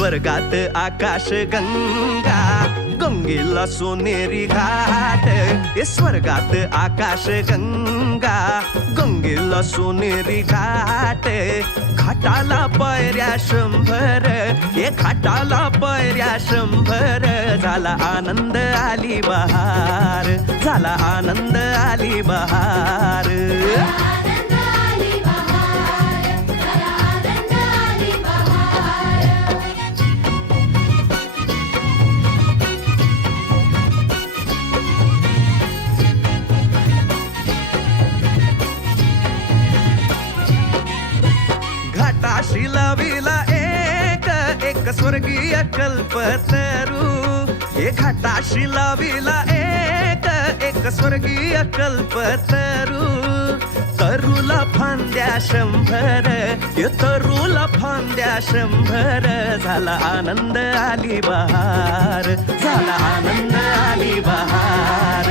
स्वर्गात आकाश गंगा, गंगेला सोनेरी घाट. स्वर्गात आकाश गंगा, गंगेला सोनेरी घाट. घाटाला पायऱ्या 100, घाटाला पायऱ्या 100. झाला आनंद आली बहार, झाला आनंद आली बहार. घाटाशी लाविला एक स्वर्गीय कल्पतरू. घाटाशी लाविला एक स्वर्गीय कल्पतरू. तरूला फांद्या 100, तरूला फांद्या 100. झाला आनंद आली बहार, झाला आनंद आली बहार.